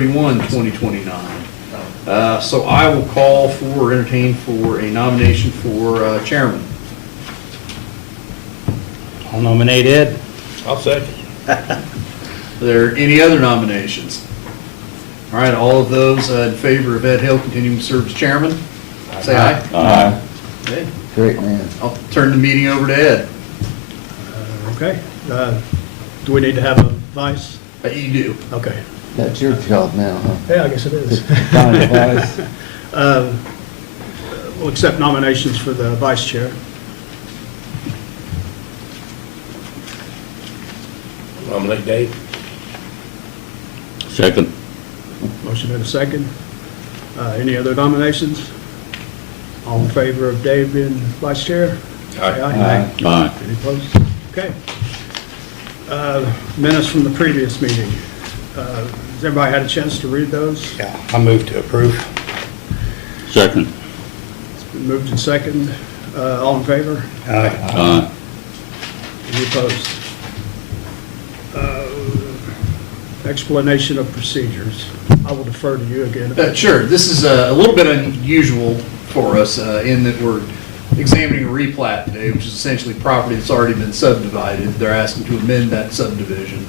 2029. So I will call for, entertain for a nomination for chairman. I'll nominate Ed. I'll second. Are there any other nominations? All right, all of those in favor of Ed Hill continuing to serve as chairman, say aye. Aye. Okay, Great man. I'll turn the meeting over to Ed. Okay. Do we need to have a vice? You do. Okay. That's your job now, huh? Yeah, I guess it is. Find a vice. We'll accept nominations for the vice chair. Nominate Dave. Second. Motion and a second. Any other nominations? All in favor of Dave being vice chair? Say Aye. Aye. Any opposed? Okay. Minutes from the previous meeting. Has everybody had a chance to read those? Yeah, I move to approve. Second. It's been moved and second. All in favor? Aye. Aye. Any opposed? Explanation of procedures. I will defer to you again. Sure, this is a little bit unusual for us in that we're examining a replat today, which is essentially property that's already been subdivided. They're asking to amend that subdivision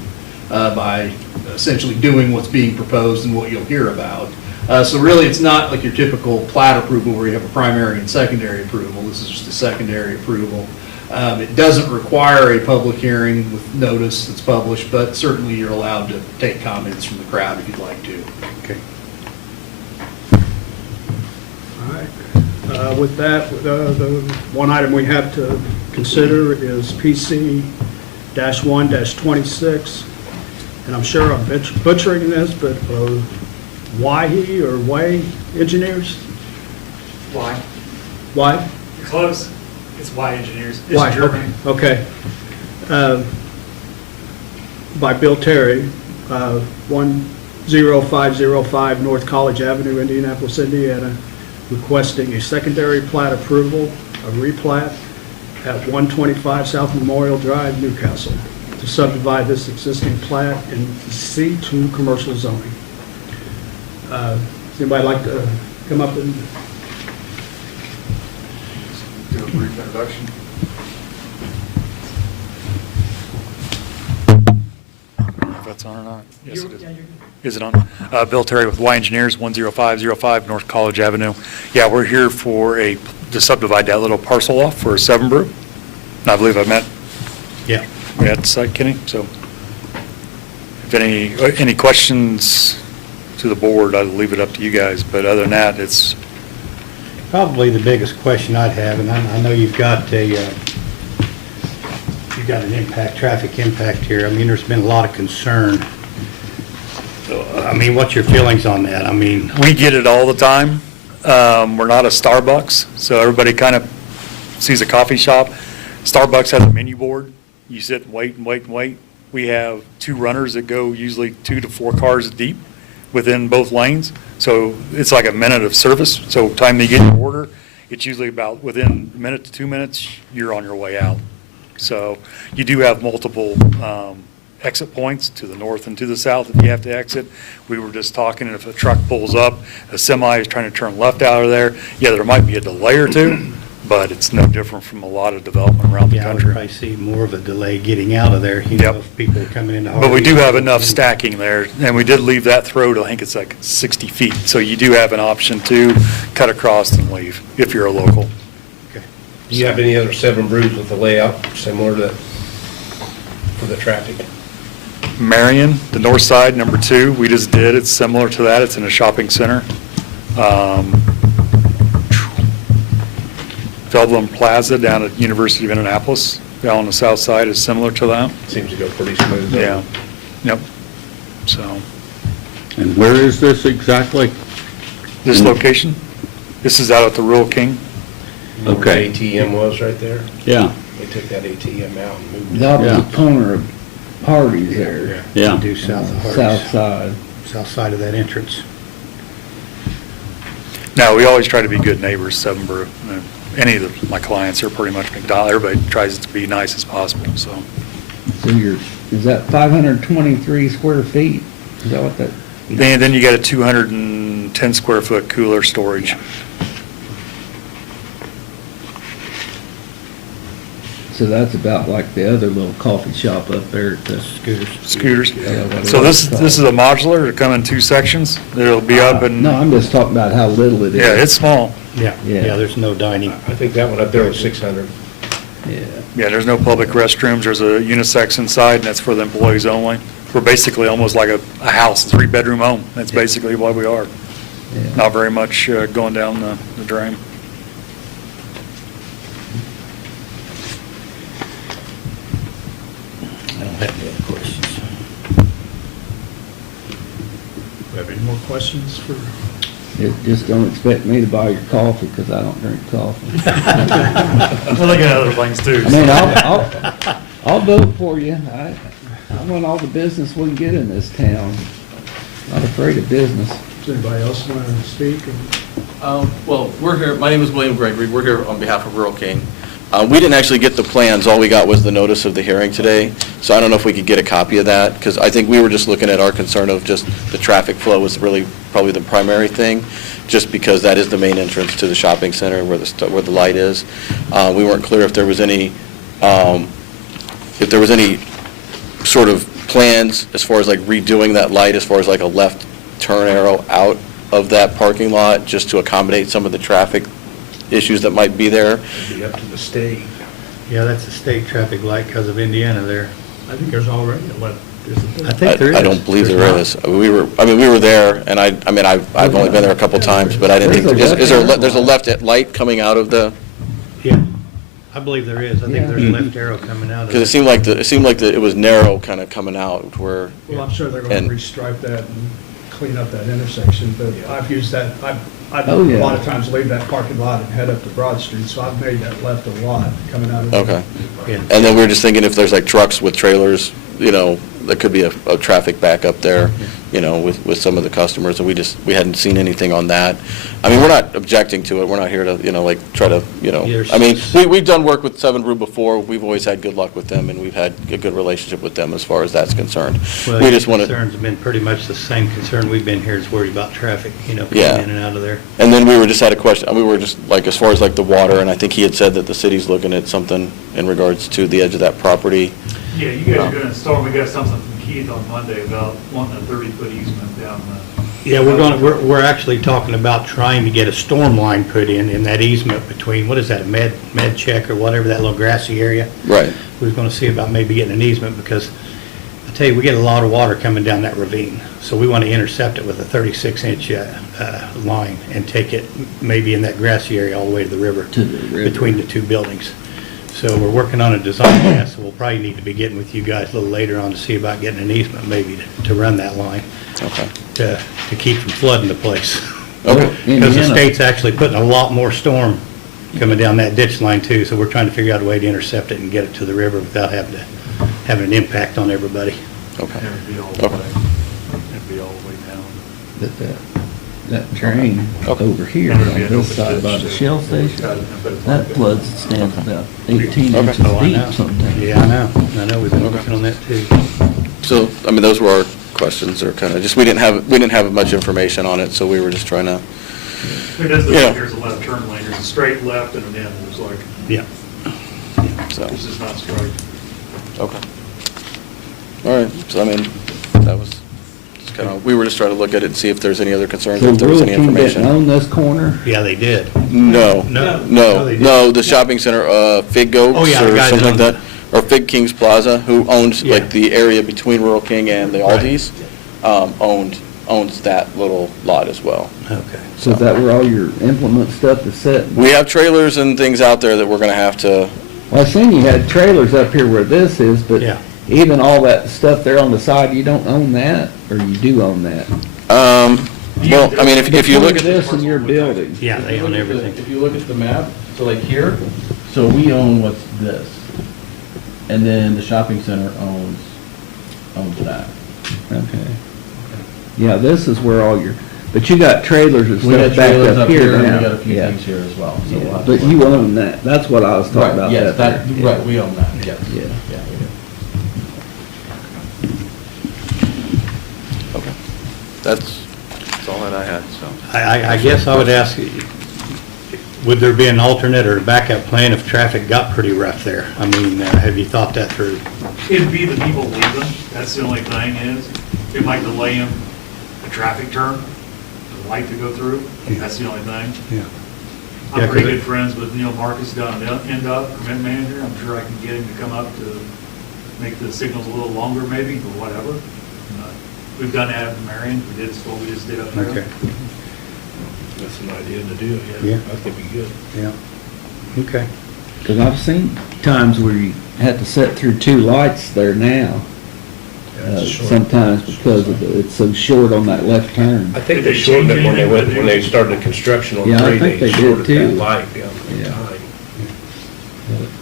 by essentially doing what's being proposed and what you'll hear about. So really, it's not like your typical plat approval where you have a primary and secondary approval. This is just a secondary approval. It doesn't require a public hearing with notice that's published, but certainly you're allowed to take comments from the crowd if you'd like to. Okay. All right. With that, the one item we have to consider is PC-1-26. And I'm sure I'm butchering this, but Waihe or Way Engineers? Why? Why? Close. It's Y Engineers. It's Why? German. Okay. By Bill Terry, 10505 North College Avenue, Indianapolis, Indiana, requesting a secondary plat approval, a replat at 125 South Memorial Drive, Newcastle, to subdivide this existing plat in C2 commercial zoning. Does anybody like to come up and Do a brief introduction. If that's on or not. Yes, it is. Is it on? Bill Terry with Y Engineers, 10505 North College Avenue. Yeah, we're here to subdivide that little parcel off for a 7 brew. And I believe I met Yeah. at the site, Kenny. So if any questions to the board, I'll leave it up to you guys. But other than that, it's Probably the biggest question I'd have, and I know you've got an traffic impact here. I mean, there's been a lot of concern. I mean, what's your feelings on that? I mean, we get it all the time. We're not a Starbucks, so everybody kind of sees a coffee shop. Starbucks has a menu board. You sit and wait and wait and wait. We have 2 runners that go usually 2 to 4 cars deep within both lanes. So it's like a minute of service. So time they get your order, it's usually about within a minute to 2 minutes, you're on your way out. So you do have multiple exit points to the north and to the south if you have to exit. We were just talking, if a truck pulls up, a semi is trying to turn left out of there, yeah, there might be a delay or two, but it's no different from a lot of development around the yeah, I would country. probably see more of a delay getting out of there, you know, Yep. if people are coming into. But we do have enough Harvey. stacking there, and we did leave that throw to, I think it's like 60 feet. So you do have an option to cut across and leave if you're a local. Okay. Do you have any other 7 brews with the layout similar to, for the traffic? Marion, the north side, number 2, we just did. It's similar to that. It's in a shopping center. Feldblum Plaza down at University of Indianapolis, down on the south side, is similar to that. Seems to go pretty smooth. though. Yeah. Yep. So And where is this exactly? this location, this is out at the Rural King. You know where Okay. the ATM was right there? Yeah, They took that ATM out and moved it. That was Yeah. the corner of Hardy's there. You do south of Hardee's. South side. South side of that entrance. Now, we always try to be good neighbors, 7 Brew. Any of my clients are pretty much McDonald's. Everybody tries to be nice as possible, so. So is that 523 square feet? Is that what that? Then you got a 210 square foot cooler storage. So that's about like the other little coffee shop up there at the Scooters. So this is a modular, it'll come in two sections, it'll be up and, No, I'm just talking about how little it is. yeah, it's small. Yeah, Yeah. there's no dining. I think that one up there was 600. Yeah. Yeah, there's no public restrooms, there's a unisex inside, and that's for the employees only. We're basically almost like a house, 3-bedroom home, that's basically what we are. Yeah. Not very much going down the drain. I don't have any other questions. We have any more questions for? Just don't expect me to buy your coffee, because I don't drink coffee. We're looking at other things too. I mean, I'll vote for you. I want all the business we can get in this town. Not afraid of business. Does anybody else want to speak? Well, we're here, my name is William Gregory, we're here on behalf of Rural King. We didn't actually get the plans, all we got was the notice of the hearing today, so I don't know if we could get a copy of that, because I think we were just looking at our concern of just the traffic flow was really probably the primary thing, just because that is the main entrance to the shopping center where the light is. We weren't clear if there was any sort of plans as far as like redoing that light, as far as like a left turn arrow out of that parking lot, just to accommodate some of the traffic issues that might be there. It'd be up to the state. Yeah, that's a state traffic light because of Indiana there. I think there's already a left, isn't there? I think there is. I don't believe there There's is. We were there, and I've only been there a couple times, but I didn't think, there's a left light coming out of the, not. Yeah, I believe there is. I think there's a left arrow coming out of because it seemed like it was narrow kind of coming out where, Well, I'm sure they're going And- to restripe that and clean up that intersection, but I've used that, I Oh, yeah. a lot of times leave that parking lot and head up to Broad Street, so I've made that left a lot coming out of. okay. Yeah. And then we were just thinking if there's like trucks with trailers, there could be a traffic backup there, with some of the customers, and we hadn't seen anything on that. I mean, we're not objecting to it, we're not here to, try to, Yes. I mean, we've done work with Seven Brew before, we've always had good luck with them, and we've had a good relationship with them as far as that's concerned. Well, We your just wanted, concerns have been pretty much the same concern we've been here, is worried about traffic, coming Yeah. in and out of there. and then we just had a question, we were just, like, as far as like the water, and I think he had said that the city's looking at something in regards to the edge of that property. Yeah, you guys are going to install, we got something from Keith on Monday about wanting a 30-foot easement down the. Yeah, we're actually talking about trying to get a storm line put in that easement between, what is that, a med check or whatever, that little grassy area? Right. We was gonna see about maybe getting an easement, because I tell you, we get a lot of water coming down that ravine. So we want to intercept it with a 36-inch line and take it maybe in that grassy area all the way to the river. To the river. Between the two buildings. So we're working on a design test, so we'll probably need to be getting with you guys a little later on to see about getting an easement maybe to run that line, Okay. to keep from flooding the place. Okay. Because the state's actually putting a lot more storm coming down that ditch line too, so we're trying to figure out a way to intercept it and get it to the river without having an impact on everybody. Okay. It'd be all the Okay. way, it'd be all the way down. That drain Okay. over here And on it'd be an this open side ditch, by the too. Shell station, that floods stands about 18 Okay. inches Oh, I know. deep sometimes. Yeah, I know, we've been working on that too. So, I mean, those were our questions, or kind of, just, we didn't have much information on it, so we were just trying to, It does look Yeah. like there's a left turn lane, there's a straight left and an end, there's like, Yeah. so, this is not straight. okay. All right, so, I mean, that was just kind of, we were just trying to look at it and see if there's any other concerns, So if there was Rural any King didn't information. own this corner? Yeah, they did. No, No. they no, didn't. the shopping center, Fig Oaks, Oh, yeah, the or guy something like that that, or Fig Kings Plaza, who owns, Yeah. like, the area between Rural King and the Right. Aldi's, owns that little lot as well. Okay. So is that where all your implement stuff is set? We have trailers and things out there that we're gonna have to, Well, I seen you had trailers up here where this is, but Yeah. even all that stuff there on the side, you don't own that, or you do own that? well, I mean, if you look Between at, this and your building. Yeah, they own everything. If you look at the map, so like here, so we own what's this. And then the shopping center owns that. Okay. Yeah, this is where all your, but you got trailers and We got stuff back trailers up here and now. we got a few Yeah. things here as well, so we'll Yeah, have but to you work on own that, that's what I was talking about. Yes, there. Yeah. right, we own that, yes. Yeah. Yeah, we do. okay. that's all that I had, so. I guess I would ask, would there be an alternate or backup plan if traffic got pretty rough there? I mean, have you thought that through? It'd be the people leaving, that's the only thing is, it might delay them a traffic turn, the light to go through, that's the only thing. Yeah. I'm Yeah, pretty 'cause good friends with Neil Marcus down at NDOT, permit manager, I'm sure I can get him to come up to make the signals a little longer maybe, or whatever. We've done that in Marion, we just did up there. Okay, That's an idea to do, Yeah. yeah. I think it'd be good. yeah, okay. Because I've seen times where you had to set through 2 lights there now. it's short. Sometimes because it's so short on that left turn. I think Did they they shortened it change when they anything went, with when the- they started construction on Yeah, I 3, think they they did shorted too. that light down the Yeah. time.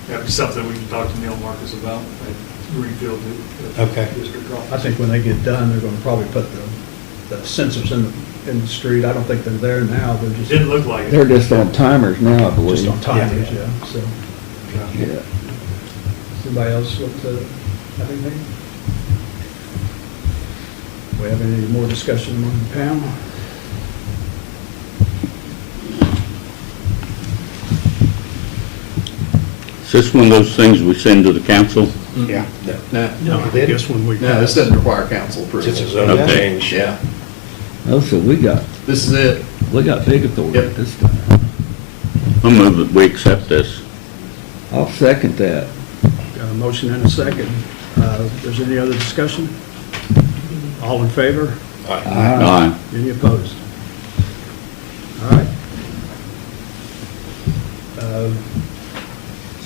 That'd be something we can talk to Neil Marcus about, at Greenfield. Okay. District office. I think when they get done, they're gonna probably put the sensors in the street. I don't think they're there now, they're just. Didn't look like it. They're just on timers now, I believe. Just on timers, yeah, so. Yeah. Somebody else want to have anything? We have any more discussion among the panel? Is this one of those things we send to the council? Yeah. No, I guess when we. no, this doesn't require council approval. Just as a change. Yeah, Oh, so we got this is it. big authority Yep. this time. I move that we accept this. I'll second that. Got a motion and a second. If there's any other discussion? All in favor? Aye. Any opposed? All right.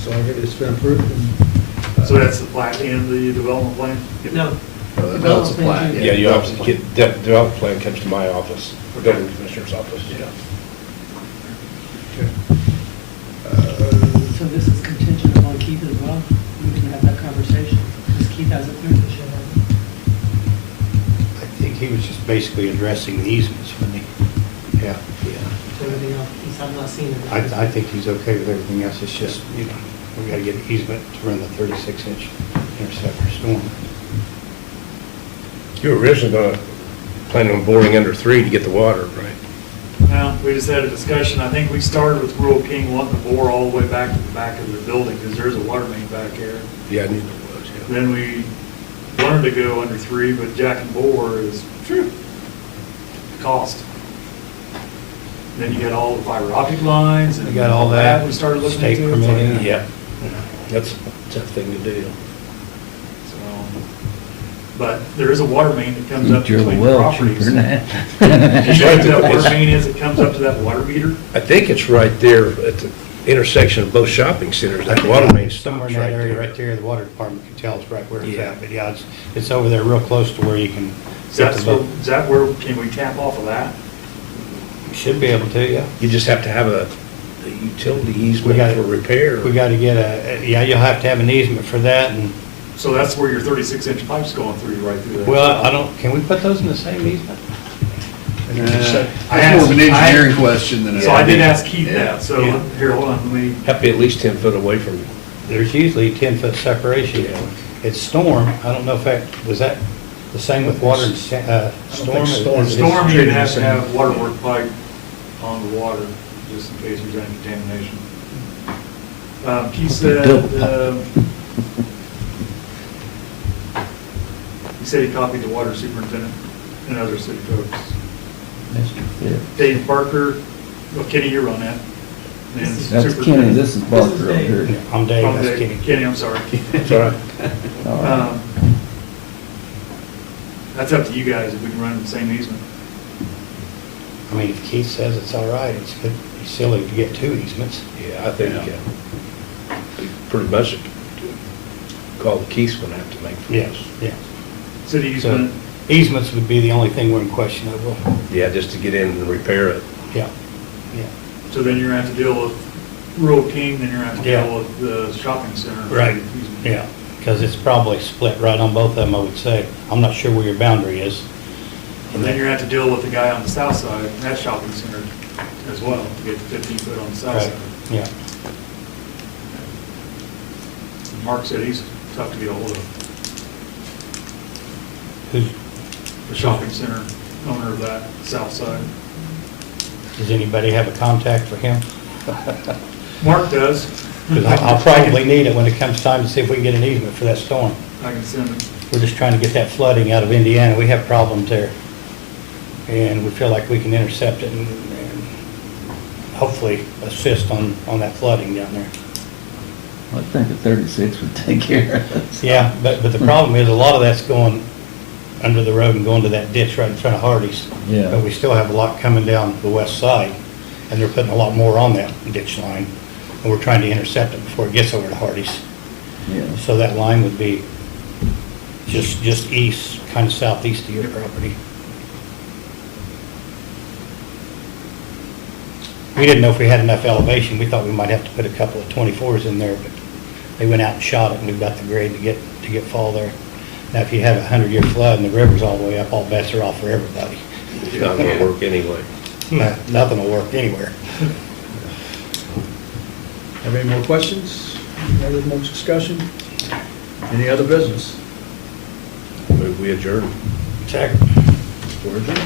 So I guess it's been approved. So that's the plat and the development plan? No. No, it's a plat, Yeah, you obviously get, development plan comes to my office, the building commissioner's office, yeah. So this is contingent upon Keith as well? We didn't have that conversation, because Keith hasn't approved this yet. I think he was just basically addressing the easements when he, yeah. So everything else, I'm not seeing it. I think he's okay with everything else, it's just, you know, we gotta get an easement to run the 36-inch interceptor storm. You were originally gonna, plan on boring under 3 to get the water, right? Well, we just had a discussion, I think we started with Rural King wanting to bore all the way back to the back of the building, because there's a water main back there. Yeah, I knew there was, yeah. Then we wanted to go under 3, but Jack and Bore is, cost. Then you got all the fiber optic lines and You got all that, we started looking state into. It's like, permitting. Yeah, that's a tough thing to do. so, But there is a water main that comes up Drill a between the well properties. cheaper than You that. know what that water main is, it comes up to that water meter? I think it's right there at the intersection of both shopping centers, that water main Somewhere stops in right that area there. right there, the water department can tell us right where it's Yeah. at, but yeah, it's over there real close to where you can get the boat. Is that where, can we tap off of that? Should be able to, yeah. You just have to have a utility We easement got- for repair. We gotta get yeah, you'll have to have an easement for that, and, So that's where your 36-inch pipe's going through, right through there. well, I don't, can we put those in the same easement? That's more of an engineering question than a. So I did ask Keith Yeah. that, so Yeah. here, hold on, let me, Have to be at least 10 foot away from, There's usually 10-foot separation. Yeah. It's storm, I don't know if that, was that the same with water and, storm? storm- Is it- storm, you'd treated have the to same. have water work pipe on the water, just in case there's any contamination. Keith said, he said he copied the water superintendent and other city folks. Mr. Phipps. Dave Barker, well, Kenny, you're on that. And That's Kenny, superintendent. this is Barker over here. Yeah, I'm Dave, Oh, that's Dave. Kenny. Kenny, I'm sorry. it's all right. All right. Um, That's up to you guys if we can run in the same easement. I mean, if Keith says it's all right, it's good, it's silly to get 2 easements. Yeah, I think, pretty much, call the Keith's gonna have to make for Yes, us. yeah. City So easement, easements would be the only thing we're in question of, Yeah, just to get in and repair it. yeah, yeah. so then you're gonna have to deal with Rural King, then you're gonna have to Yeah. deal with the shopping center. Right, yeah, because it's probably split right on both of them, I would say. I'm not sure where your boundary is. And then you're gonna have to deal with the guy on the south side, that shopping center as well, to get 15 foot on the south Right, side. yeah. And Mark said he's tough to get a hold of, Who's, the shopping center owner of that south side. Does anybody have a contact for him? Mark does. 'Cause I'll probably need it when it comes time to see if we can get an easement for that storm. I can send it. We're just trying to get that flooding out of Indiana. We have problems there. And we feel like we can intercept it and hopefully assist on that flooding down there. I think a 36 would take care of it. Yeah, but the problem is, a lot of that's going under the road and going to that ditch right in front of Hardee's. Yeah. But we still have a lot coming down the west side, and they're putting a lot more on that ditch line. And we're trying to intercept it before it gets over to Hardee's. Yeah. So that line would be just east, kind of southeast of your property. We didn't know if we had enough elevation. We thought we might have to put a couple of 24s in there, but they went out and shot it, and we've got the grade to get fall there. Now, if you have a 100-year flood and the river's all the way up, all bets are off for everybody. It's not gonna work anyway. Nothing will work anywhere. Have any more questions? Any other more discussion? Any other business? Move we adjourn. Check. We're adjourned.